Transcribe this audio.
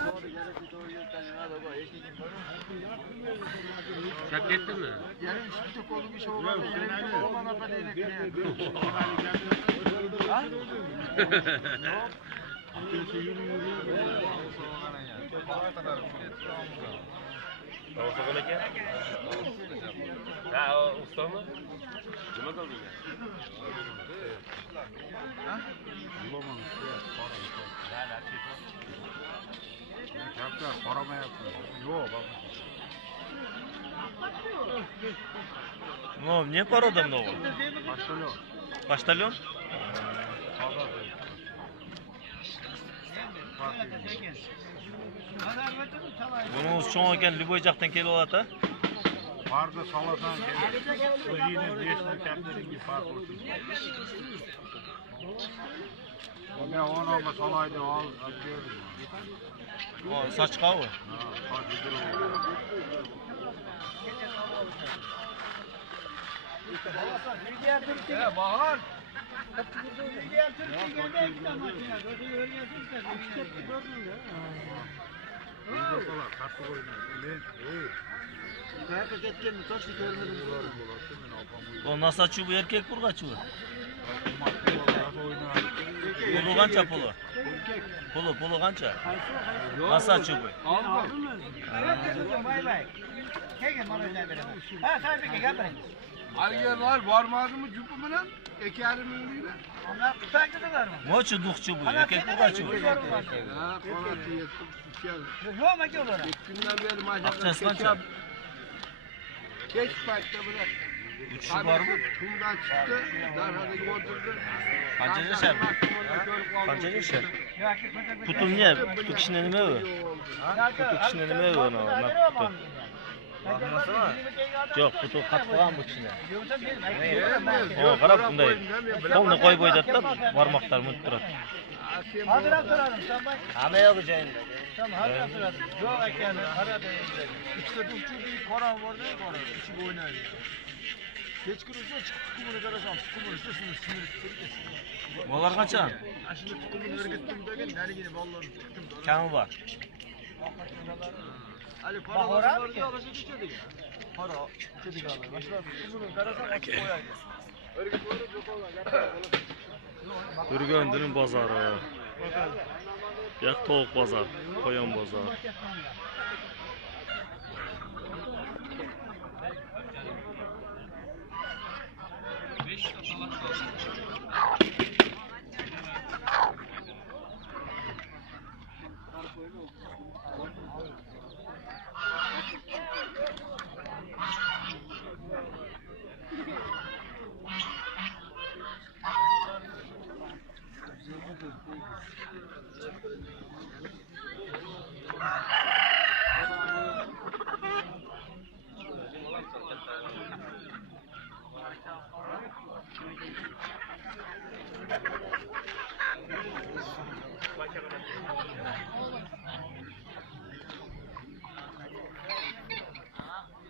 Çak gitti mi? Yarın işte kolu bir şey olmadı. Yarın bir olmadan da değil. Ha? Olsa kola ki? Ha, o usta mı? Kime kaldın ya? Ha? Yapacak, parama yapıyor. Yok bak. No, ne paradan o? Başlıyor. Baştalyon? Bunun çoğu ekan Liboy jaktan kelip olata. Vardı saladan gelir. Bu yine 5 metreden bir fark olsun. Ne onu salaydı al diyorum. O saçqa o. Ha, fark ediyor. Bahar. Buradalar, karşı oynuyor. Herkes etkenini taşlı görmedim. O nasıl açıyor bu erkek burgaçı bu? Pulu kança pulu? Pulu kança? Nasıl açıyor bu? Aldın mı? Bay bay. Kegen bana öyle verelim. Ha sen peki gel buraya. Algerler varmadı mı cüpü bilen? Ekerimin değil. Onlar tutaklılar mı? Moçu duhçu bu erkek burgaçı bu. Ha, kolatı yetim sıçar. Yok mu ki onlara? Günler beri Akçası maşallah kança? geç parkta bırak. Uçuşu var mı? Kumdan çıktı, darhada götürdü. Kança yaşar? Kança yaşar? Putul niye? Putul kişine nime bu? Putul kişine nime bu onu? Nak putul. Bakması var. Yok putul kat koyan bu kişine. O qarab bunday. Onu koy boydatda barmaqlar mut turadi. Hadi soralım sen bak. Hamma yo'q joyinda. Tamam hadi soralım. Yok ekan qarada endi. İkisi duvchu bir koran vardı, koran. İçi oynaydı. Geç kırılsa çıkıp tukumunu karasam, tukumunu üstüne sinir. Molar qancha? Aşında tukumunu örgüttüm degen, nerigini ballarını çıktım. Kami bor. Ali para var diye alaşa geçirdi ya. Para dedik abi. Başlar tukumunu karasam açıp koyaydı. Örgüt var yok olan. Urgandining bozori. Yoq tovuq bozor, qo'yon bozor.